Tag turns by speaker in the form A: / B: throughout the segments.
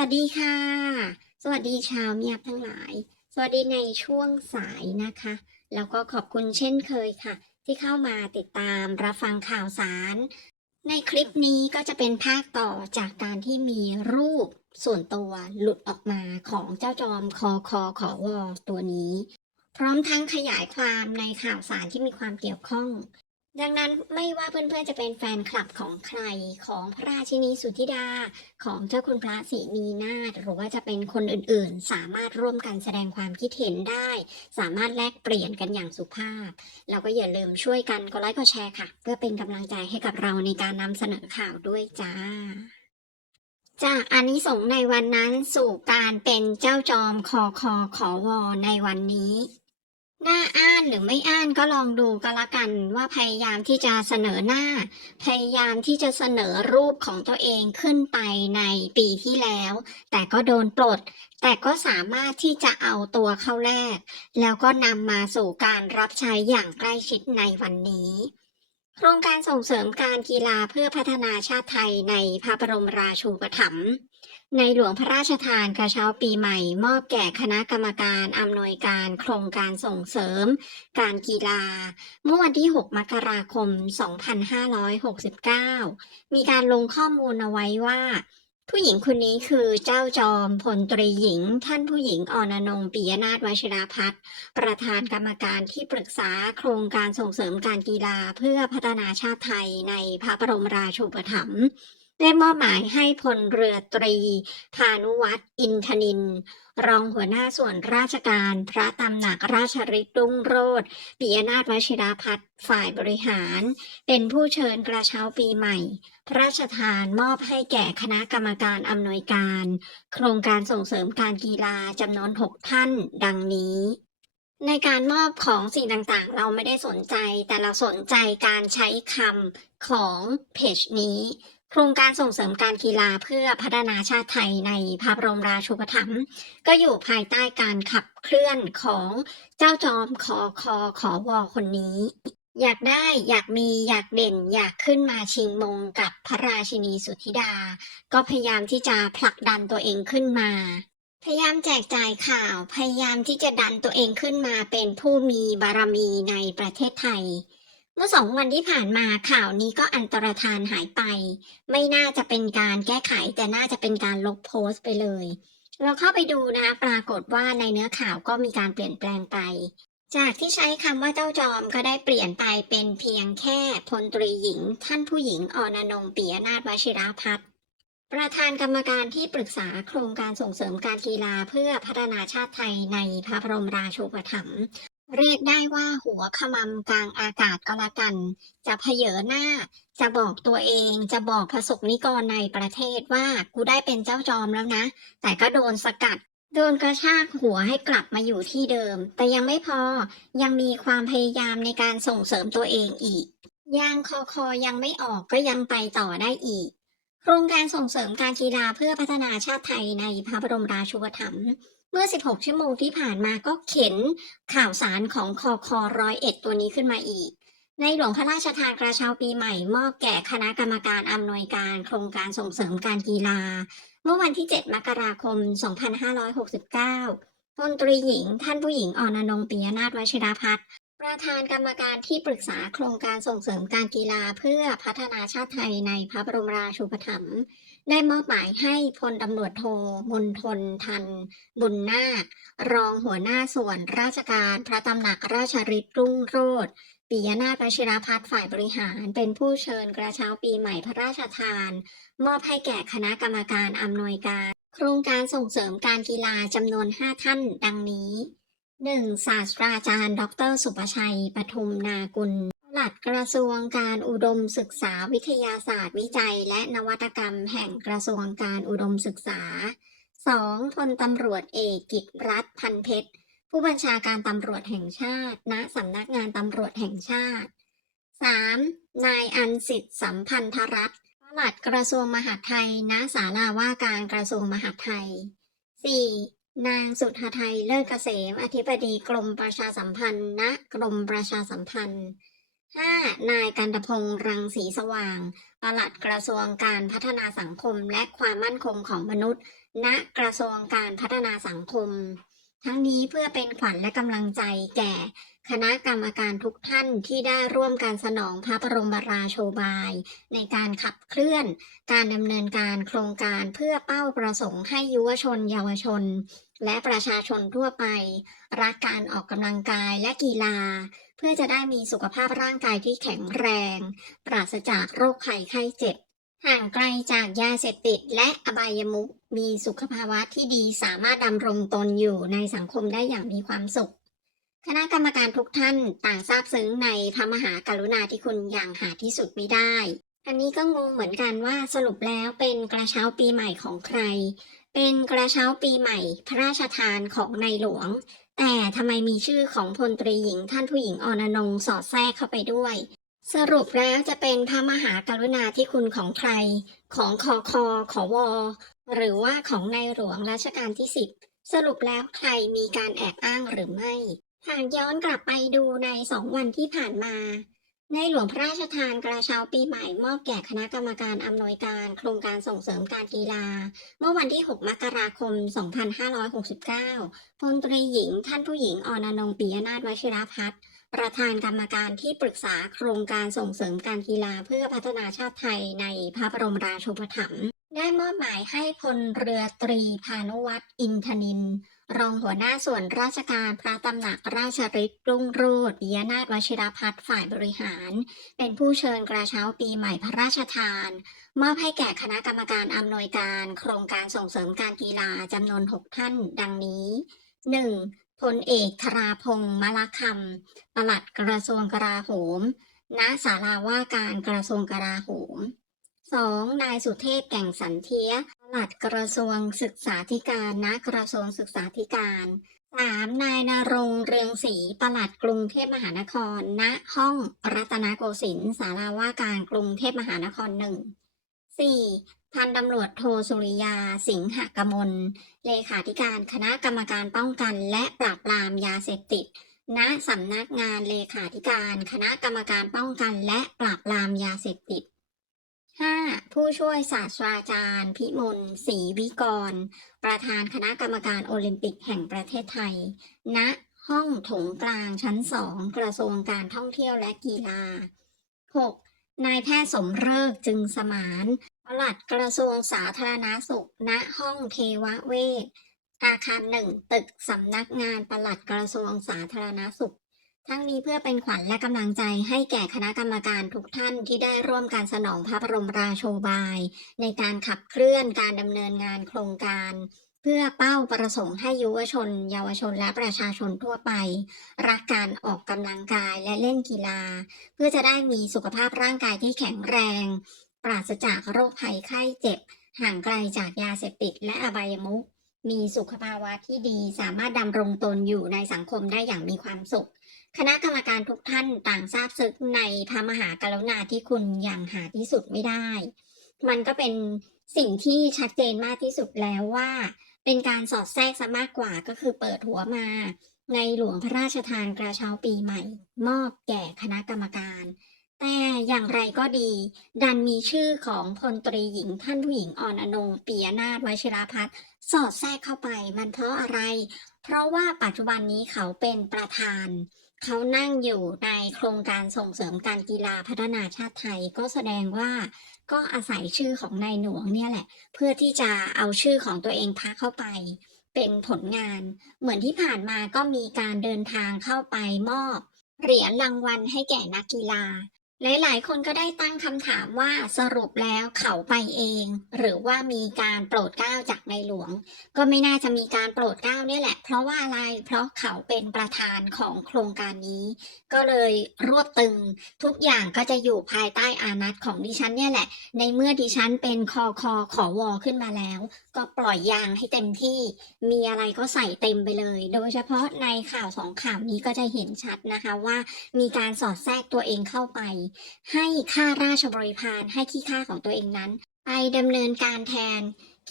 A: วัสดีค่ะ สวัสดีชาวเมียบทั้งหลาย สวัสดีในช่วงสายนะคะ แล้วก็ขอบคุณเช่นเคยค่ะ ที่เข้ามาติดตามรับฟังข่าวสาร ในคลิปนี้ก็จะเป็นภาคต่อจากการที่มีรูปส่วนตัวหลุดออกมาของเจ้าจอมคอคอขอวอตัวนี้ พร้อมทั้งขยายความในข่าวสารที่มีความเกี่ยวข้อง ดังนั้นไม่ว่าเพื่อนๆจะเป็นแฟนคลับของใครของพระราชินีสุธิดา ของเจ้าคุณพระศรีมีนาถหรือว่าจะเป็นคนอื่นๆ สามารถร่วมกันแสดงความคิดเห็นได้ สามารถแลกเปลี่ยนกันอย่างสุภาพ แล้วก็อย่าลืมช่วยกันกดไลค์กดแชร์ค่ะ เพื่อเป็นกำลังใจให้กับเราในการนำเสนอข่าวด้วยจ้าจากอานิสงส์ในวันนั้นสู่การเป็นเจ้าจอมคอคอขอวอในวันนี้ น่าอ่านหรือไม่อ่านก็ลองดูก็แล้วกันว่าพยายามที่จะเสนอหน้า พยายามที่จะเสนอรูปของตัวเองขึ้นไปในปีที่แล้ว แต่ก็โดนปลด แต่ก็สามารถที่จะเอาตัวเข้าแรก แล้วก็นำมาสู่การรับใช้อย่างใกล้ชิดในวันนี้โครงการส่งเสริมการกีฬาเพื่อพัฒนาชาติไทยในพระบรมราชูปถัมภ์ ในหลวงพระราชทานกระเช้าปีใหม่ มอบแก่คณะกรรมการอำนวยการโครงการส่งเสริม การกีฬา เมื่อวันที่ 6 มกราคม 2569 มีการลงข้อมูลเอาไว้ว่า ผู้หญิงคนนี้คือเจ้าจอมพลตรีหญิง ท่านผู้หญิงอรนงปิยนาถวชิราพัฒน์ประธานกรรมการที่ปรึกษาโครงการส่งเสริมการกีฬาเพื่อพัฒนาชาติไทยในพระบรมราชูปถัมภ์ ได้มอบหมายให้พลเรือตรี พานุวัตรอินทนิน รองหัวหน้าส่วนราชการ พระตำหนักราชฤทธิ์รุ่งโรจน์ปิยนาถวชิราพัฒน์ฝ่ายบริหาร เป็นผู้เชิญกระเช้าปีใหม่ พระราชทานมอบให้แก่คณะกรรมการอำนวยการ โครงการส่งเสริมการกีฬาจำนวน 6 ท่าน ดังนี้ในการมอบของสิ่งต่างๆ เราไม่ได้สนใจ แต่เราสนใจการใช้คำของเพจนี้ ครงการส่งเสริมการกีฬาเพื่อพัฒนาชาติไทยในพระบรมราชูปถัมภ์ก็อยู่ภายใต้การขับเคลื่อนของเจ้าจอมคอคอขอวอคนนี้ อยากได้อยากมีอยากเด่นอยากขึ้นมาชิงมงกับพระราชินีสุธิดา ก็พยายามที่จะผลักดันตัวเองขึ้นมาพยายามแจกจ่ายข่าว พยายามที่จะดันตัวเองขึ้นมาเป็นผู้มีบารมีในประเทศไทย เมื่อสองวันที่ผ่านมาข่าวนี้ก็อันตรธานหายไป ไม่น่าจะเป็นการแก้ไข แต่น่าจะเป็นการลบโพสต์ไปเลย เราเข้าไปดูนะคะปรากฏว่าในเนื้อข่าวก็มีการเปลี่ยนแปลงไป จากที่ใช้คำว่าเจ้าจอมก็ได้เปลี่ยนไปเป็นเพียงแค่พลตรีหญิง ท่านผู้หญิงอรนงเปิยนาถวชิราพัฒน์ประธานกรรมการที่ปรึกษาโครงการส่งเสริมการกีฬาเพื่อพัฒนาชาติไทยในพระบรมราชูปถัมภ์ เรียกได้ว่าหัวขมำกลางอากาศก็แล้วกัน จะเพเยอหน้า จะบอกตัวเอง จะบอกประสบนิกรในประเทศว่ากูได้เป็นเจ้าจอมแล้วนะ แต่ก็โดนสกัด โดนกระชากหัวให้กลับมาอยู่ที่เดิม แต่ยังไม่พอ ยังมีความพยายามในการส่งเสริมตัวเองอีก ยางคอคอยังไม่ออกก็ยังไปต่อได้อีก โครงการส่งเสริมการกีฬาเพื่อพัฒนาชาติไทยในพระบรมราชูปถัมภ์ เมื่อ 16 ชั่วโมงที่ผ่านมาก็เข็นข่าวสารของคอคอร้อยเอ็ดตัวนี้ขึ้นมาอีก ในหลวงพระราชทานกระเช้าปีใหม่มอบแก่คณะกรรมการอำนวยการโครงการส่งเสริมการกีฬา เมื่อวันที่ 7 มกราคม 2569พลตรีหญิง ท่านผู้หญิงอรนงปิยนาถวชิรพัฒน์ประธานกรรมการที่ปรึกษาโครงการส่งเสริมการกีฬาเพื่อพัฒนาชาติไทยในพระบรมราชูปถัมภ์ ได้มอบหมายให้พลตำรวจโทมนทนทัน บุญนาค รองหัวหน้าส่วนราชการพระตำหนักราชฤทธิ์รุ่งโรจน์ปิยนาถวชิรพัฒน์ฝ่ายบริหาร เป็นผู้เชิญกระเช้าปีใหม่พระราชทาน มอบให้แก่คณะกรรมการอำนวยการ โครงการส่งเสริมการกีฬาจำนวน 5 ท่าน ดังนี้ 1. ศาสตราจารย์ ดร สุประชัย ปทุมนากุล ปลัดกระทรวงการอุดมศึกษาวิทยาศาสตร์วิจัย และนวัตกรรมแห่งกระทรวงการอุดมศึกษา 2. พลตำรวจเอกกิตรัฐพันเพชร ผู้บัญชาการตำรวจแห่งชาติ ณสำนักงานตำรวจแห่งชาติ 3. นายอันสิทธิ์สัมพันธรัตน์ปลัดกระทรวงมหาดไทย ณศาลาว่าการกระทรวงมหาดไทย 4. นางสุธาไทยเลิศเกษม อธิบดีกรมประชาสัมพันธ์ ณกรมประชาสัมพันธ์ 5. นายกันตพงษ์รังสีสว่างปลัดกระทรวงการพัฒนาสังคมและความมั่นคงของมนุษย์ ณกระทรวงการพัฒนาสังคม ทั้งนี้เพื่อเป็นขวัญและกำลังใจแก่ คณะกรรมการทุกท่านที่ได้ร่วมการสนองพระบรมราโชบาย ในการขับเคลื่อน การดำเนินการโครงการเพื่อเป้าประสงค์ให้ยุวชน เยาวชน และประชาชนทั่วไป รักการออกกำลังกายและกีฬา เพื่อจะได้มีสุขภาพร่างกายที่แข็งแรง ปราศจากโรคภัยไข้เจ็บ ห่างไกลจากยาเสพติดและอบายมุขมีสุขภาวะที่ดีสามารถดำรงตนอยู่ในสังคมได้อย่างมีความสุข คณะกรรมการทุกท่านต่างซาบซึ้งในพระมหากรุณาธิคุณอย่างหาที่สุดไม่ได้อันนี้ก็งงเหมือนกันว่าสรุปแล้วเป็นกระเช้าปีใหม่ของใคร เป็นกระเช้าปีใหม่ พระราชทานของในหลวง แต่ทำไมมีชื่อของพลตรีหญิงท่านผู้หญิงอรนงสอดแทรกเข้าไปด้วย สรุปแล้วจะเป็นพระมหากรุณาธิคุณของใคร ของคอคอขอวอหรือว่าของในหลวงรัชกาลที่สิบสรุปแล้วใครมีการแอบอ้างหรือไม่ หากย้อนกลับไปดูในสองวันที่ผ่านมา ในหลวงพระราชทานกระเช้าปีใหม่มอบแก่คณะกรรมการอำนวยการโครงการส่งเสริมการกีฬา เมื่อวันที่ 6 มกราคม 2569 พลตรีหญิงท่านผู้หญิงอรนงปิยนาถวชิรพัฒน์ประธานกรรมการที่ปรึกษาโครงการส่งเสริมการกีฬาเพื่อพัฒนาชาติไทยในพระบรมราชูปถัมภ์ได้มอบหมายให้พลเรือตรีพานุวัตรอินทนิน รองหัวหน้าส่วนราชการพระตำหนักราชฤทธิ์รุ่งโรจน์ปิยนาถวชิรพัฒน์ฝ่ายบริหาร เป็นผู้เชิญกระเช้าปีใหม่พระราชทาน มอบให้แก่คณะกรรมการอำนวยการ โครงการส่งเสริมการกีฬาจำนวน 6 ท่าน ดังนี้ 1. พลเอกธราพงศ์มะละคำปลัดกระทรวงกลาโหม ณ ศาลาว่าการกระทรวงกลาโหม 2. นายสุเทพแก่งสันเทียปลัดกระทรวงศึกษาธิการณกระทรวงศึกษาธิการ 3. นายนรงเรืองศรีปลัดกรุงเทพมหานคร ณ ห้องรัตนโกสินทร์ศาลาว่าการกรุงเทพมหานครหนึ่ง 4. พันตำรวจโทสุริยา สิงหกมล เลขาธิการคณะกรรมการป้องกันและปราบปรามยาเสพติด ณ สำนักงานเลขาธิการ คณะกรรมการป้องกันและปราบปรามยาเสพติด 5. ผู้ช่วยศาสตราจารย์ พิมลศรีวิกร ประธานคณะกรรมการโอลิมปิกแห่งประเทศไทย ณ ห้องถงกลางชั้น 2 กระทรวงการท่องเที่ยวและกีฬา 6. นายแพทย์สมเริกจึงสมานปลัดกระทรวงสาธารณาสุข ณ ห้องเทวเวศอาคารหนึ่งตึกสำนักงานปลัดกระทรวงสาธารณาสุข ทั้งนี้เพื่อเป็นขวัญและกำลังใจให้แก่คณะกรรมการทุกท่านที่ได้ร่วมการสนองพระบรมราโชบาย ในการขับเคลื่อนการดำเนินงานโครงการ เพื่อเป้าประสงค์ให้ยุวชน เยาวชนและประชาชนทั่วไป รักการออกกำลังกายและเล่นกีฬา เพื่อจะได้มีสุขภาพร่างกายที่แข็งแรง ปราศจากโรคภัยไข้เจ็บ ห่างไกลจากยาเสพติดและอบายมุขมีสุขภาวะที่ดีสามารถดำรงตนอยู่ในสังคมได้อย่างมีความสุข คณะกรรมการทุกท่านต่างทราบซึ้งในพระมหากรุณาธิคุณอย่างหาที่สุดไม่ได้ มันก็เป็นสิ่งที่ชัดเจนมากที่สุดแล้วว่า เป็นการสอดแทรกซะมากกว่าก็คือเปิดหัวมา ในหลวงพระราชทานกระเช้าปีใหม่ มอบแก่คณะกรรมการ แต่อย่างไรก็ดี ดันมีชื่อของพลตรีหญิงท่านผู้หญิงออนอนงปิยนาถวชิรพัฒน์สอดแทรกเข้าไปมันเพราะอะไร เพราะว่าปัจจุบันนี้เขาเป็นประธาน เขานั่งอยู่ในโครงการส่งเสริมการกีฬาพัฒนาชาติไทย ก็แสดงว่าก็อาศัยชื่อของนายหลวงเนี่ยแหละ เพื่อที่จะเอาชื่อของตัวเองพักเข้าไป เป็นผลงาน เหมือนที่ผ่านมาก็มีการเดินทางเข้าไปมอบ เหรียญรางวัลให้แก่นักกีฬา หลาย ๆ คนก็ได้ตั้งคำถามว่าสรุปแล้วเขาไปเอง หรือว่ามีการโปรดเกล้าจากในหลวง ก็ไม่น่าจะมีการโปรดเกล้าเนี่ยแหละ เพราะว่าอะไรเพราะเขาเป็นประธานของโครงการนี้ ก็เลยรวบตึงทุกอย่างก็จะอยู่ภายใต้อานัตของดิฉันเนี่ยแหละ ในเมื่อดิฉันเป็นคอคอขอวอขึ้นมาแล้ว ก็ปล่อยยางให้เต็มที่ มีอะไรก็ใส่เต็มไปเลย โดยเฉพาะในข่าวสองข่าวนี้ก็จะเห็นชัดนะคะว่า มีการสอดแทรกตัวเองเข้าไปให้ค่าราชบริพารให้ขี้ค่าของตัวเองนั้น ไปดำเนินการแทน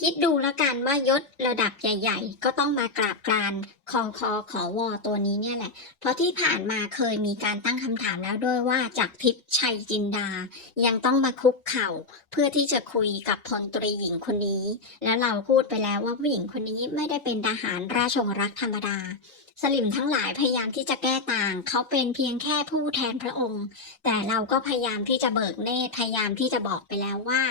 A: คิดดูแล้วกันว่ายศระดับใหญ่ ๆ ก็ต้องมากราบกรานคอคอขอวอตัวนี้เนี่ยแหละ เพราะที่ผ่านมาเคยมีการตั้งคำถามแล้วด้วยว่าจากทิพย์ชัยจินดา ยังต้องมาคุกเข่า เพื่อที่จะคุยกับพลตรีหญิงคนนี้ แล้วเราพูดไปแล้วว่าผู้หญิงคนนี้ไม่ได้เป็นทหารราชองรักธรรมดา สลิมทั้งหลายพยายามที่จะแก้ต่าง เขาเป็นเพียงแค่ผู้แทนพระองค์ แต่เราก็พยายามที่จะเบิกเนตรพยายามที่จะบอกไปแล้วว่า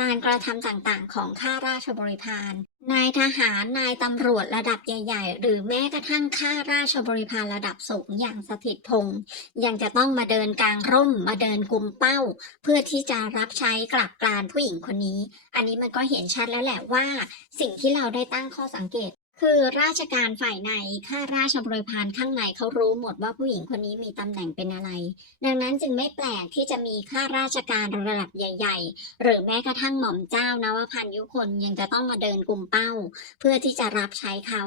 A: การกระทำต่างๆ ของข้าราชบริพารนายทหารนายตำรวจระดับใหญ่ๆ หรือแม้กระทั่งข้าราชบริพารระดับสูงอย่างสถิตพงษ์ยังจะต้องมาเดินกลางร่มมาเดินกุมเป้า เพื่อที่จะรับใช้กลับกลานผู้หญิงคนนี้ อันนี้มันก็เห็นชัดแล้วแหละว่า สิ่งที่เราได้ตั้งข้อสังเกต คือราชการฝ่ายในข้าราชบริพารข้างในเขารู้หมดว่าผู้หญิงคนนี้มีตำแหน่งเป็นอะไร ดังนั้นจึงไม่แปลกที่จะมีข้าราชการระดับใหญ่ ๆ หรือแม้กระทั่งหม่อมเจ้านวพันยุคนยังจะต้องมาเดินกลุ่มเป้า เพื่อที่จะรับใช้เขา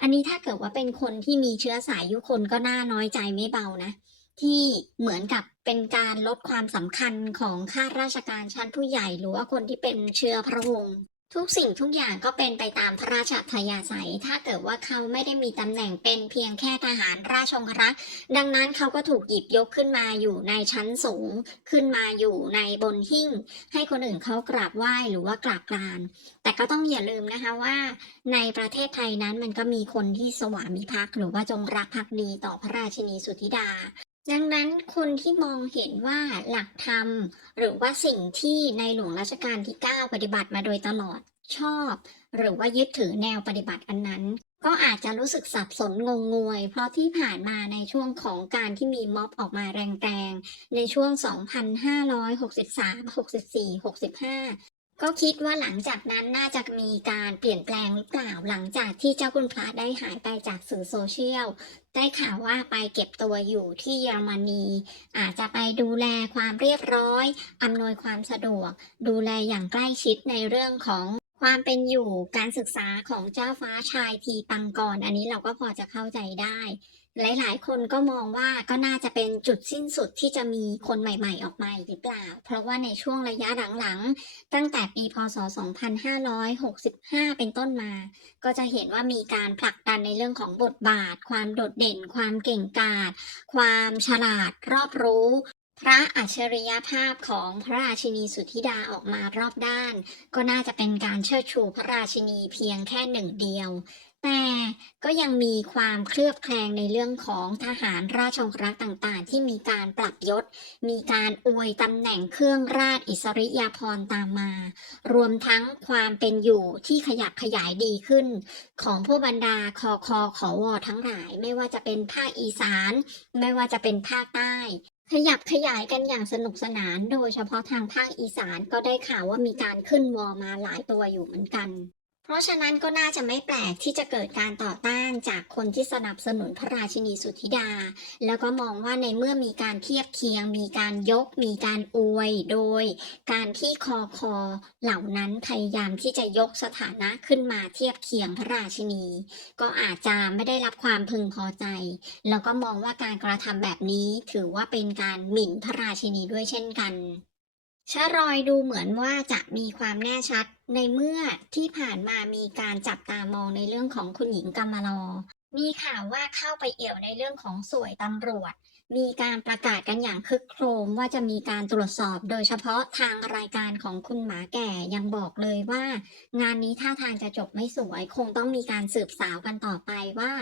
A: อันนี้ถ้าเกิดว่าเป็นคนที่มีเชื้อสายยุคนก็น่าน้อยใจไม่เบานะ ที่เหมือนกับเป็นการลดความสำคัญของข้าราชการชั้นผู้ใหญ่ หรือว่าคนที่เป็นเชื้อพระวงศ์ ทุกสิ่งทุกอย่างก็เป็นไปตามพระราชทายาศัย ถ้าเกิดว่าเขาไม่ได้มีตำแหน่งเป็นเพียงแค่ทหารราชองครักษ์ ดังนั้นเขาก็ถูกหยิบยกขึ้นมาอยู่ในชั้นสูง ขึ้นมาอยู่ในบนหิ้ง ให้คนอื่นเขากราบไหว้หรือว่ากราบกราน แต่ก็ต้องอย่าลืมนะคะว่า ในประเทศไทยนั้นมันก็มีคนที่สวามิภักดิ์หรือว่าจงรักภักดีต่อพระราชินีสุธิดา ดังนั้นคนที่มองเห็นว่าหลักธรรม หรือว่าสิ่งที่ในหลวงรัชกาลที่ 9 ปฏิบัติมาโดยตลอดชอบ หรือว่ายึดถือแนวปฏิบัติอันนั้น ก็อาจจะรู้สึกสับสนงงงวย เพราะที่ผ่านมาในช่วงของการที่มีม็อบออกมาแรงๆ ในช่วง 2563 64 65 ก็คิดว่าหลังจากนั้นน่าจะมีการเปลี่ยนแปลงหรือเปล่าหลังจากที่เจ้าคุณพระได้หายไปจากสื่อโซเชียลได้ข่าวว่าไปเก็บตัวอยู่ที่เยอรมนี อาจจะไปดูแลความเรียบร้อย อำนวยความสะดวก ดูแลอย่างใกล้ชิดในเรื่องของความเป็นอยู่การศึกษาของเจ้าฟ้าชายทีปังกร อันนี้เราก็พอจะเข้าใจได้ หลายๆ คนก็มองว่าก็น่าจะเป็นจุดสิ้นสุดที่จะมีคนใหม่ ๆ ออกมาหรือเปล่า เพราะว่าในช่วงระยะหลังๆ ตั้งแต่ปีพศ 2565 เป็นต้นมา ก็จะเห็นว่ามีการผลักดันในเรื่องของบทบาท ความโดดเด่น ความเก่งกาจ ความฉลาด รอบรู้ พระอัจฉริยภาพของพระราชินีสุทธิดาออกมารอบด้าน ก็น่าจะเป็นการเชิดชูพระราชินีเพียงแค่หนึ่งเดียว แต่ก็ยังมีความเคลือบแคลงในเรื่องของทหารราชองครักษ์ต่างๆ ที่มีการปรับยศ มีการอวยตำแหน่งเครื่องราชอิสริยาภรณ์ตามมา รวมทั้งความเป็นอยู่ที่ขยับขยายดีขึ้น ของผู้บรรดาคอคอขอวอทั้งหลาย ไม่ว่าจะเป็นภาคอีสาน ไม่ว่าจะเป็นภาคใต้ ขยับขยายกันอย่างสนุกสนาน โดยเฉพาะทางภาคอีสานก็ได้ข่าวว่ามีการขึ้นวอมาหลายตัวอยู่เหมือนกัน เพราะฉะนั้นก็น่าจะไม่แปลกที่จะเกิดการต่อต้านจากคนที่สนับสนุนพระราชินีสุธิดา แล้วก็มองว่าในเมื่อมีการเทียบเคียง มีการยก มีการอวย โดย การที่คอคอเหล่านั้นพยายามที่จะยกสถานะขึ้นมาเทียบเคียงพระราชินี ก็อาจจะไม่ได้รับความพึงพอใจ แล้วก็มองว่าการกระทำแบบนี้ถือว่าเป็นการหมิ่นพระราชินีด้วยเช่นกัน ชะรอยดูเหมือนว่าจะมีความแน่ชัดในเมื่อที่ผ่านมามีการจับตามองในเรื่องของคุณหญิงกำมะลอมีข่าวว่าเข้าไปเอี่ยวในเรื่องของสวยตำรวจ มีการประกาศกันอย่างคึกโครมว่าจะมีการตรวจสอบโดยเฉพาะทางรายการของคุณหมาแก่ยังบอกเลยว่า งานนี้ท่าทางจะจบไม่สวย คงต้องมีการสืบสาวกันต่อไปว่า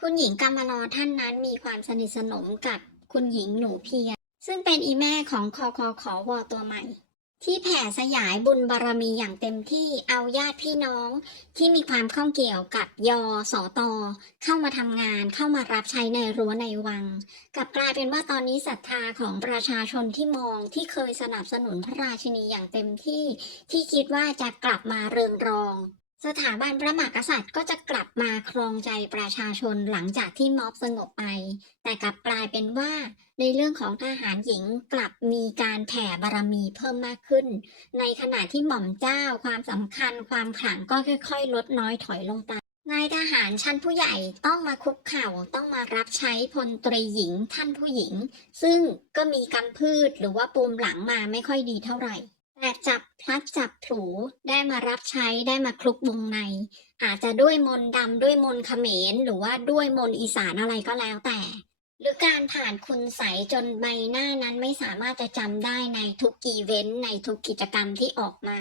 A: คุณหญิงกำมะลอท่านนั้นมีความสนิทสนมกับคุณหญิงหนูเพีย ซึ่งเป็นอีแม่ของคอคอขอวอตัวใหม่ ที่แผ่สยายบุญบารมีอย่างเต็มที่เอาญาติพี่น้อง ที่มีความข้องเกี่ยวกับยอสอตอเข้ามาทำงานเข้ามารับใช้ในรั้วในวังกลับกลายเป็นว่าตอนนี้ศรัทธาของประชาชนที่มองที่เคยสนับสนุนพระราชินีอย่างเต็มที่ ที่คิดว่าจะกลับมาเรืองรองสถาบันพระมหากษัตริย์ก็จะกลับมาครองใจประชาชนหลังจากที่ม็อบสงบไป แต่กลับกลายเป็นว่า ในเรื่องของทหารหญิงกลับมีการแผ่บารมีเพิ่มมากขึ้น ในขณะที่หม่อมเจ้าความสำคัญความขลังก็ค่อยๆ ลดน้อยถอยลงไปนายทหารชั้นผู้ใหญ่ต้องมาคุกเข่าต้องมารับใช้พลตรีหญิงท่านผู้หญิง ซึ่งก็มีกำพืชหรือว่าปูมหลังมาไม่ค่อยดีเท่าไหร่ แต่จับพลัดจับผลูได้มารับใช้ได้มาคลุกวงใน อาจจะด้วยมนดำด้วยมนเขมร หรือว่าด้วยมนอีสานอะไรก็แล้วแต่ หรือการผ่านคุณใสจนใบหน้านั้นไม่สามารถจะจำได้ในทุกอีเวนต์ในทุกกิจกรรมที่ออกมา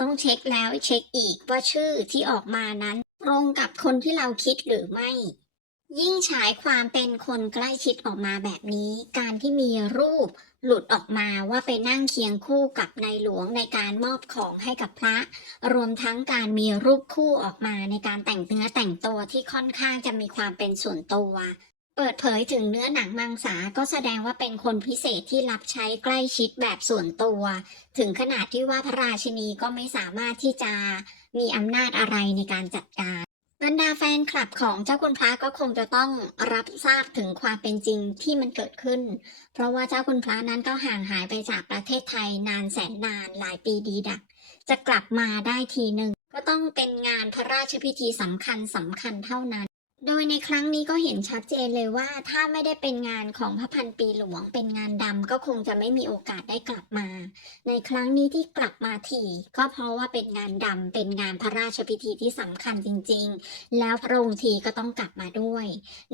A: ต้องเช็คแล้วเช็คอีกว่าชื่อที่ออกมานั้น ตรงกับคนที่เราคิดหรือไม่ ยิ่งฉายความเป็นคนใกล้ชิดออกมาแบบนี้ การที่มีรูปหลุดออกมาว่าไปนั่งเคียงคู่กับในหลวงในการมอบของให้กับพระ รวมทั้งการมีรูปคู่ออกมาในการแต่งเนื้อแต่งตัวที่ค่อนข้างจะมีความเป็นส่วนตัว เปิดเผยถึงเนื้อหนังมังสาก็แสดงว่าเป็นคนพิเศษที่รับใช้ใกล้ชิดแบบส่วนตัว ถึงขนาดที่ว่าพระราชินีก็ไม่สามารถที่จะมีอำนาจอะไรในการจัดการบรรดาแฟนคลับของเจ้าคุณพระก็คงจะต้องรับทราบถึงความเป็นจริงที่มันเกิดขึ้น เพราะว่าเจ้าคุณพระนั้นก็ห่างหายไปจากประเทศไทยนานแสนนานหลายปีดีดัก จะกลับมาได้ทีหนึ่งก็ต้องเป็นงานพระราชพิธีสำคัญสำคัญเท่านั้น โดยในครั้งนี้ก็เห็นชัดเจนเลยว่าถ้าไม่ได้เป็นงานของพระพันปีหลวงเป็นงานดำก็คงจะไม่มีโอกาสได้กลับมา ในครั้งนี้ที่กลับมาถี่ก็เพราะว่าเป็นงานดำเป็นงานพระราชพิธีที่สำคัญจริง ๆ แล้วพระองค์ทีก็ต้องกลับมาด้วย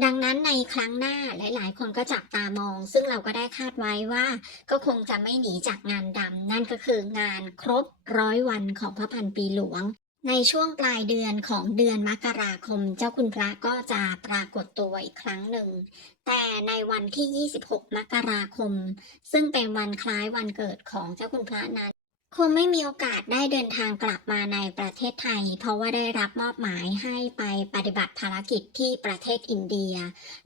A: ดังนั้นในครั้งหน้าหลาย ๆ คนก็จับตามอง ซึ่งเราก็ได้คาดไว้ว่า ก็คงจะไม่หนีจากงานดำนั่นก็คืองานครบร้อยวันของพระพันปีหลวง ในช่วงปลายเดือนของเดือนมกราคม เจ้าคุณพระก็จะปรากฏตัวอีกครั้งหนึ่ง แต่ในวันที่ 26 มกราคม ซึ่งเป็นวันคล้ายวันเกิดของเจ้าคุณพระนั้น คงไม่มีโอกาสได้เดินทางกลับมาในประเทศไทย เพราะว่าได้รับมอบหมายให้ไปปฏิบัติภารกิจที่ประเทศอินเดีย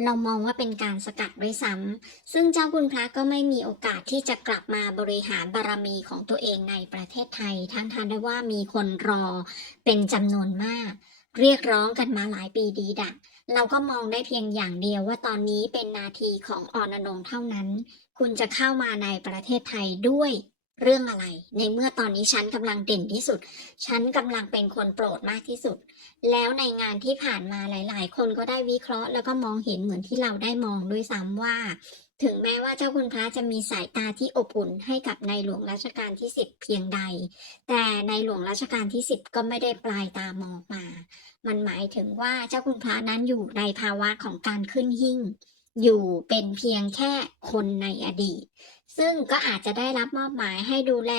A: เรามองว่าเป็นการสกัดด้วยซ้ำซึ่งเจ้าคุณพระก็ไม่มีโอกาสที่จะกลับมาบริหารบารมีของตัวเองในประเทศไทย ทั้งทานได้ว่ามีคนรอเป็นจำนวนมาก เรียกร้องกันมาหลายปีดีดักเราก็มองได้เพียงอย่างเดียวว่าตอนนี้เป็นนาทีของออนอนงเท่านั้น คุณจะเข้ามาในประเทศไทยด้วย เรื่องอะไร ในเมื่อตอนนี้ฉันกำลังเด่นที่สุด ฉันกำลังเป็นคนโปรดมากที่สุด แล้วในงานที่ผ่านมาหลาย ๆ คนก็ได้วิเคราะห์ แล้วก็มองเห็นเหมือนที่เราได้มองด้วยซ้ำว่า ถึงแม้ว่าเจ้าคุณพระจะมีสายตาที่อบอุ่นให้กับในหลวงรัชกาลที่10เพียงใด แต่ในหลวงรัชกาลที่10ก็ไม่ได้ปลายตามองมา มันหมายถึงว่าเจ้าคุณพระนั้นอยู่ในภาวะของการขึ้นหิ่งอยู่เป็นเพียงแค่คนในอดีต ซึ่งก็อาจจะได้รับมอบหมายให้ดูแล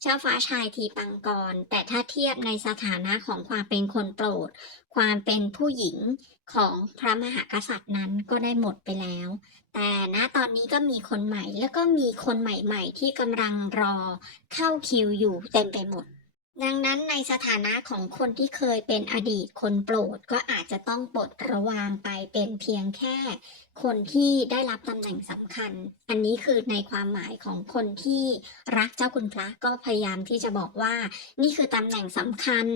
A: เจ้าฟ้าชายทีปังกร แต่ถ้าเทียบในสถานะของความเป็นคนโปรด ความเป็นผู้หญิงของพระมหากษัตริย์นั้นก็ได้หมดไปแล้ว แต่ณตอนนี้ก็มีคนใหม่แล้วก็มีคนใหม่ๆ ที่กำลังรอเข้าคิวอยู่เต็มไปหมด ดังนั้นในสถานะของคนที่เคยเป็นอดีตคนโปรดก็อาจจะต้องปลดระวางไปเป็นเพียงแค่ คนที่ได้รับตำแหน่งสำคัญ อันนี้คือในความหมายของคนที่รักเจ้าคุณพระก็พยายามที่จะบอกว่า นี่คือตำแหน่งสำคัญ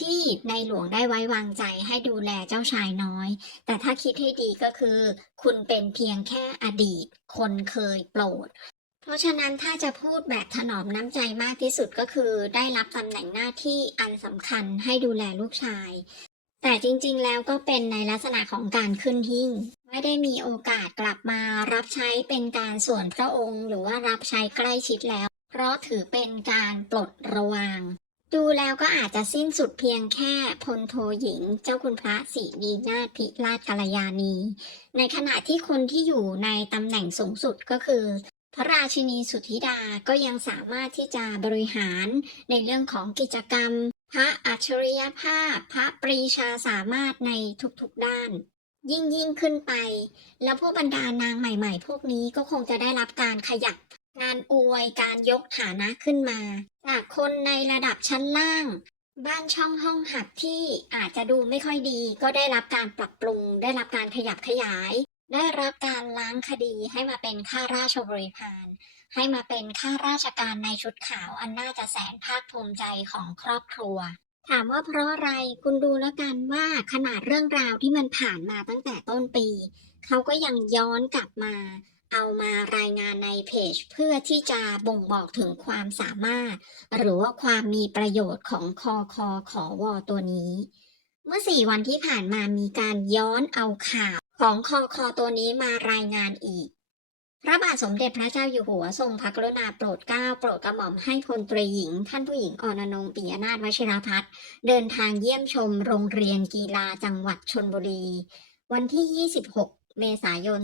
A: ที่ในหลวงได้ไว้วางใจให้ดูแลเจ้าชายน้อย แต่ถ้าคิดให้ดีก็คือ คุณเป็นเพียงแค่อดีต คนเคยโปรด ราะฉะนั้นถ้าจะพูดแบบถนอมน้ำใจมากที่สุดก็คือ ได้รับตำแหน่งหน้าที่อันสำคัญให้ดูแลลูกชาย แต่จริงๆแล้วก็เป็นในลักษณะของการขึ้นหิ้งไม่ได้มีโอกาสกลับมารับใช้เป็นการส่วนพระองค์ หรือว่ารับใช้ใกล้ชิดแล้ว เพราะถือเป็นการปลดระวาง ดูแล้วก็อาจจะสิ้นสุดเพียงแค่พลโทหญิง เจ้าคุณพระศรีดีนาถพิราชกัลยาณี ในขณะที่คนที่อยู่ในตำแหน่งสูงสุดก็คือ พระราชินีสุธิดาก็ยังสามารถที่จะบริหารในเรื่องของกิจกรรม พระอัจฉริยภาพ พระปรีชาสามารถในทุกๆด้าน ยิ่งยิ่งขึ้นไป แล้วพวกบรรดานางใหม่ๆ พวกนี้ก็คงจะได้รับการขยับการอวยการยกฐานะขึ้นมา จากคนในระดับชั้นล่าง บ้านช่องห้องหับที่อาจจะดูไม่ค่อยดี ก็ได้รับการปรับปรุง ได้รับการขยับขยาย ได้รับการล้างคดีให้มาเป็นข้าราชบริพารให้มาเป็นข้าราชการในชุดขาวอันน่าจะแสนภาคภูมิใจของครอบครัว ถามว่าเพราะอะไรคุณดูแล้วกันว่าขนาดเรื่องราวที่มันผ่านมาตั้งแต่ต้นปี เขาก็ยังย้อนกลับมา เอามารายงานในเพจ เพื่อที่จะบ่งบอกถึงความสามารถ หรือว่าความมีประโยชน์ของคอคอขอวอตัวนี้ เมื่อสี่วันที่ผ่านมามีการย้อนเอาข่าว ของคอคอตัวนี้มารายงานอีก พระบาทสมเด็จพระเจ้าอยู่หัวทรงพระกรุณาโปรดเกล้าโปรดกระหม่อมให้พลตรีหญิง ท่านผู้หญิงอรนงปิยนาถวชิรพัฒน์เดินทางเยี่ยมชมโรงเรียนกีฬาจังหวัดชลบุรี วันที่ 26 เมษายน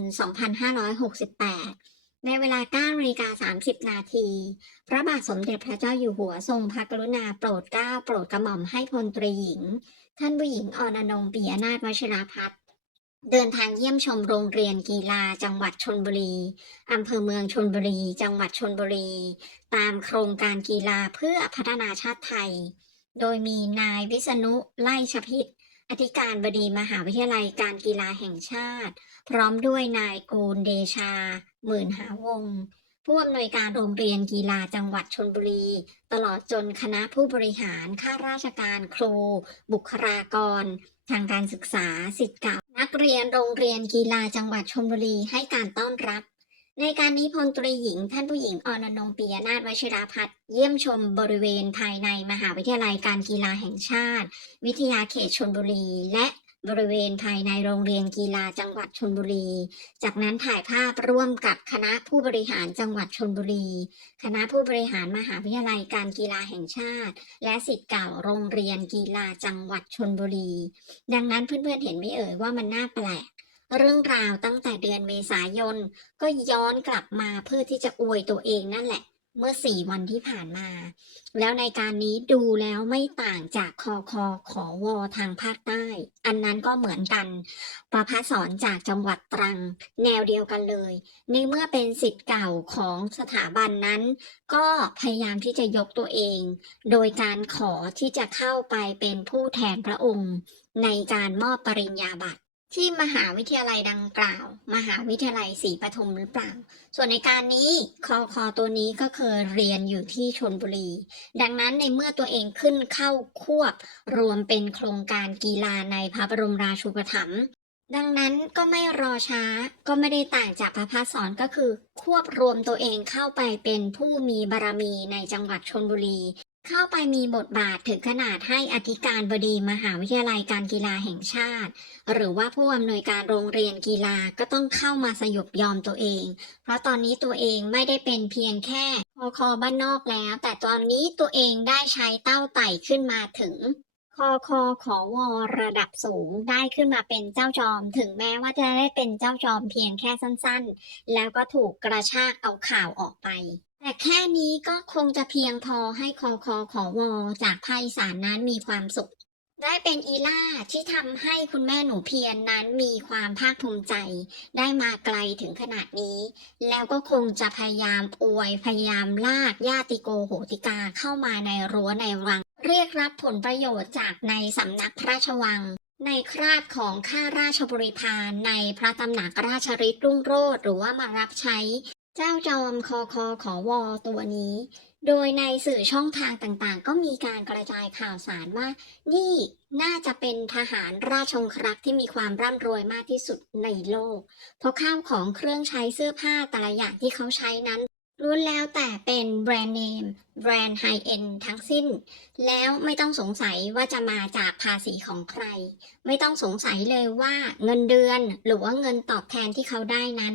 A: 2568ในเวลา9นาฬิกา30 นาที พระบาทสมเด็จพระเจ้าอยู่หัวทรงพระกรุณาโปรดเกล้าโปรดกระหม่อมให้พลตรีหญิง ท่านผู้หญิงอรนงปิยนาถวชิรพัฒน์ เดินทางเยี่ยมชมโรงเรียนกีฬาจังหวัดชลบุรี อำเภอเมืองชลบุรี จังหวัดชลบุรี ตามโครงการกีฬาเพื่อพัฒนาชาติไทย โดยมีนายวิษณุไล่ชพิษอธิการบดีมหาวิทยาลัยการกีฬาแห่งชาติ พร้อมด้วยนายโกนเดชา หมื่นหาวงศ์ผู้อำนวยการโรงเรียนกีฬาจังหวัดชลบุรี ตลอดจนคณะผู้บริหารข้าราชการครู บุคลากร ทางการศึกษาสิทธิ์เก่า เรียนโรงเรียนกีฬาจังหวัดชลบุรีให้การต้อนรับ ในการนี้พลตรีหญิง ท่านผู้หญิงอนนงปิยนาถวชิราพัฒน์เยี่ยมชมบริเวณภายในมหาวิทยาลัยการกีฬาแห่งชาติ วิทยาเขตชลบุรี และ บริเวณภายในโรงเรียนกีฬาจังหวัดชลบุรี จากนั้นถ่ายภาพร่วมกับคณะผู้บริหารจังหวัดชลบุรี คณะผู้บริหารมหาวิทยาลัยการกีฬาแห่งชาติ และสิทธิ์เก่าโรงเรียนกีฬาจังหวัดชลบุรี ดังนั้นเพื่อนๆเห็นไหมเอ่ยว่ามันน่าแปลกเรื่องราวตั้งแต่เดือนเมษายน ก็ย้อนกลับมาเพื่อที่จะอวยตัวเองนั่นแหละ เมื่อสี่วันที่ผ่านมา แล้วในการนี้ดูแล้วไม่ต่างจากคอคอขอวอทางภาคใต้ อันนั้นก็เหมือนกัน ประพัสสอนจากจังหวัดตรัง แนวเดียวกันเลย ในเมื่อเป็นสิทธิ์เก่าของสถาบันนั้น ก็พยายามที่จะยกตัวเอง โดยการขอที่จะเข้าไปเป็นผู้แทนพระองค์ ในการมอบปริญญาบัตร ที่มหาวิทยาลัยดังกล่าว มหาวิทยาลัยศรีปทุมหรือเปล่า ส่วนในการนี้คอคอตัวนี้ก็เคยเรียนอยู่ที่ชนบุรี ดังนั้นในเมื่อตัวเองขึ้นเข้าควบ รวมเป็นโครงการกีฬาในพระบรมราชูปถัมภ์ดังนั้นก็ไม่รอช้าก็ไม่ได้ต่างจากพระพัสอนก็คือ ควบรวมตัวเองเข้าไปเป็นผู้มีบารมีในจังหวัดชนบุรี เข้าไปมีบทบาทถึงขนาดให้อธิการบดีมหาวิทยาลัยการกีฬาแห่งชาติ หรือว่าผู้อำนวยการโรงเรียนกีฬาก็ต้องเข้ามาสยบยอมตัวเอง เพราะตอนนี้ตัวเองไม่ได้เป็นเพียงแค่คอคอบ้านนอกแล้ว แต่ตอนนี้ตัวเองได้ใช้เต้าไต่ขึ้นมาถึงคอคอขอวอระดับสูงได้ขึ้นมาเป็นเจ้าจอม ถึงแม้ว่าจะได้เป็นเจ้าจอมเพียงแค่สั้นๆ แล้วก็ถูกกระชากเอาข่าวออกไป แต่แค่นี้ก็คงจะเพียงพอให้คอคอขอวอจากภาคอีสานนั้นมีความสุข ได้เป็นอีล่าที่ทำให้คุณแม่หนูเพียรนนั้นมีความภาคภูมิใจ ได้มาไกลถึงขนาดนี้ แล้วก็คงจะพยายามอวยพยายามลากญาติโกโหติกาเข้ามาในรั้วในวัง เรียกรับผลประโยชน์จากในสำนักพระราชวังในคราบของข้าราชบริพารในพระตำหนักราชฤทธิ์รุ่งโรจน์หรือว่ามารับใช้ เจ้าจอมคอคอขอวอตัวนี้ โดยในสื่อช่องทางต่างๆ ก็มีการกระจายข่าวสารว่า นี่น่าจะเป็นทหารราชองครักษ์ที่มีความร่ำรวยมากที่สุดในโลก เพราะข้าวของเครื่องใช้เสื้อผ้าแต่ละอย่างที่เขาใช้นั้นล้วนแล้วแต่เป็นแบรนด์เนม แบรนด์ไฮเอ็นทั้งสิ้น แล้วไม่ต้องสงสัยว่าจะมาจากภาษีของใคร ไม่ต้องสงสัยเลยว่าเงินเดือนหรือว่าเงินตอบแทนที่เขาได้นั้น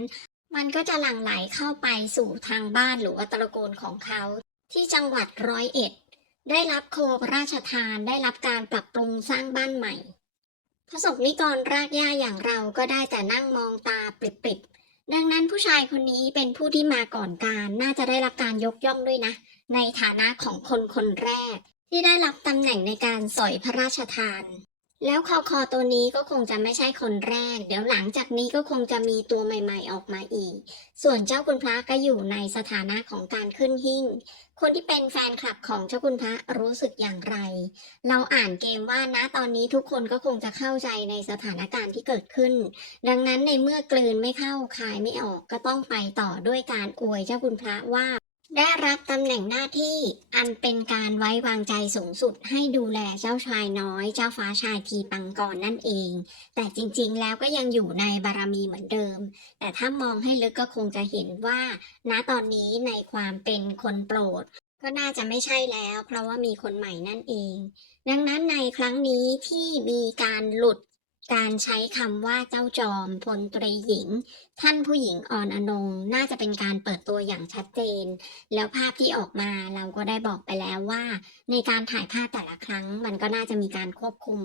A: มันก็จะหลั่งไหลเข้าไปสู่ทางบ้านหรือว่าตระกูลของเขา ที่จังหวัดร้อยเอ็ด ได้รับโคพระราชทานได้รับการปรับปรุงสร้างบ้านใหม่พระสงนิกรรากหญ้าอย่างเราก็ได้แต่นั่งมองตาปริบๆ ดังนั้นผู้ชายคนนี้เป็นผู้ที่มาก่อนการน่าจะได้รับการยกย่องด้วยนะ ในฐานะของคนคนแรก ที่ได้รับตำแหน่งในการสอยพระราชทาน แล้วคอคอตัวนี้ก็คงจะไม่ใช่คนแรก เดี๋ยวหลังจากนี้ก็คงจะมีตัวใหม่ ๆ ออกมาอีก ส่วนเจ้าคุณพระก็อยู่ในสถานะของการขึ้นหิ้งคนที่เป็นแฟนคลับของเจ้าคุณพระรู้สึกอย่างไร เราอ่านเกมว่านะตอนนี้ทุกคนก็คงจะเข้าใจในสถานการณ์ที่เกิดขึ้น ดังนั้นในเมื่อกลืนไม่เข้าคายไม่ออกก็ต้องไปต่อด้วยการอวยเจ้าคุณพระว่า ได้รับตำแหน่งหน้าที่อันเป็นการไว้วางใจสูงสุดให้ดูแลเจ้าชายน้อย เจ้าฟ้าชายทีปังกรนั่นเอง แต่จริงๆแล้วก็ยังอยู่ในบารมีเหมือนเดิม แต่ถ้ามองให้ลึกก็คงจะเห็นว่า ณตอนนี้ในความเป็นคนโปรด ก็น่าจะไม่ใช่แล้ว เพราะว่ามีคนใหม่นั่นเอง ดังนั้นในครั้งนี้ที่มีการหลุด การใช้คำว่าเจ้าจอมพลตรีหญิง ท่านผู้หญิงออนอนง น่าจะเป็นการเปิดตัวอย่างชัดเจน แล้วภาพที่ออกมาเราก็ได้บอกไปแล้วว่า ในการถ่ายภาพแต่ละครั้งมันก็น่าจะมีการควบคุม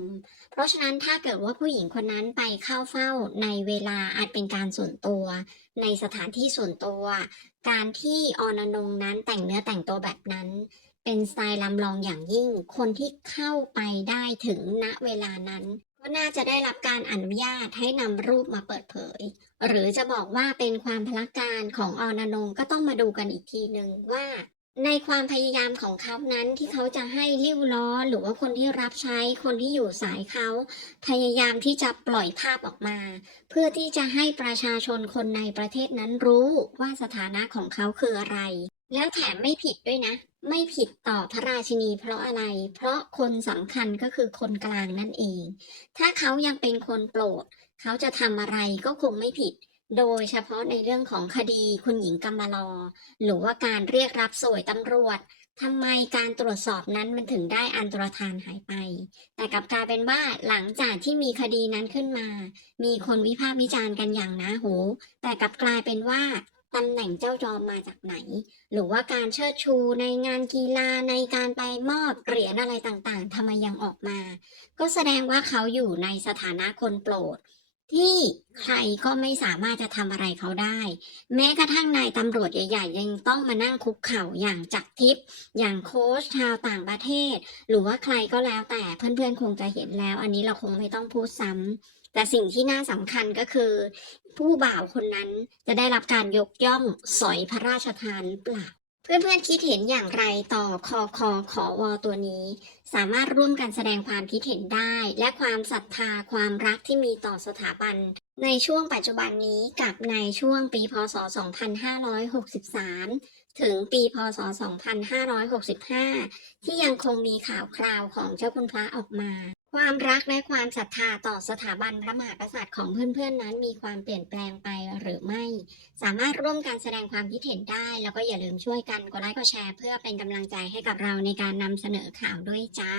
A: เพราะฉะนั้นถ้าเกิดว่าผู้หญิงคนนั้นไปเข้าเฝ้าในเวลาอาจเป็นการส่วนตัว ในสถานที่ส่วนตัว การที่ออนอนงนั้นแต่งเนื้อแต่งตัวแบบนั้นเป็นสไตล์ลำลองอย่างยิ่ง คนที่เข้าไปได้ถึงณเวลานั้น ก็น่าจะได้รับการอนุญาตให้นำรูปมาเปิดเผย หรือจะบอกว่าเป็นความพละการของอนอนงก็ต้องมาดูกันอีกทีหนึ่งว่า ในความพยายามของเขานั้นที่เขาจะให้ริ้วล้อ หรือว่าคนที่รับใช้คนที่อยู่สายเขา พยายามที่จะปล่อยภาพออกมา เพื่อที่จะให้ประชาชนคนในประเทศนั้นรู้ว่าสถานะของเขาคืออะไร แล้วแถมไม่ผิดด้วยนะ ไม่ผิดต่อพระราชินีเพราะอะไร เพราะคนสำคัญก็คือคนกลางนั่นเอง ถ้าเขายังเป็นคนโปรด เขาจะทำอะไรก็คงไม่ผิด โดยเฉพาะในเรื่องของคดีคุณหญิงกำมะลอหรือว่าการเรียกรับสวยตำรวจทำไมการตรวจสอบนั้นมันถึงได้อันตรธานหายไป แต่กลับกลายเป็นว่าหลังจากที่มีคดีนั้นขึ้นมา มีคนวิพากษ์วิจารณ์กันอย่างนะโหแต่กลับกลายเป็นว่า ตำแหน่งเจ้าจอมมาจากไหน หรือว่าการเชิดชูในงานกีฬาในการไปมอบเหรียญอะไรต่างๆทำไมยังออกมา ก็แสดงว่าเขาอยู่ในสถานะคนโปรด ที่ใครก็ไม่สามารถจะทำอะไรเขาได้ แม้กระทั่งนายตำรวจใหญ่ๆ ยังต้องมานั่งคุกเข่าอย่างจักทิพย์อย่างโค้ชชาวต่างประเทศ หรือว่าใครก็แล้วแต่เพื่อนๆคงจะเห็นแล้ว อันนี้เราคงไม่ต้องพูดซ้ำ แต่สิ่งที่น่าสำคัญก็คือ ผู้บ่าวคนนั้นจะได้รับการยกย่องสอยพระราชทานเปล่าเพื่อนๆคิดเห็นอย่างไรต่อคอคอขอวอตัวนี้ สามารถร่วมกันแสดงความคิดเห็นได้ และความศรัทธาความรักที่มีต่อสถาบัน ในช่วงปัจจุบันนี้กับในช่วงปีพศ 2563 ถึงปีพศ 2565 ที่ยังคงมีข่าวคราวของเจ้าคุณพระออกมา ความรักและความศรัทธาต่อสถาบันพระมหากษัตริย์ของเพื่อนๆนนั้นมีความเปลี่ยนแปลงไปหรือไม่ สามารถร่วมกันแสดงความคิดเห็นได้ แล้วก็อย่าลืมช่วยกันกดไลค์กดแชร์ เพื่อเป็นกำลังใจให้กับเราในการนำเสนอข่าวด้วยจ้า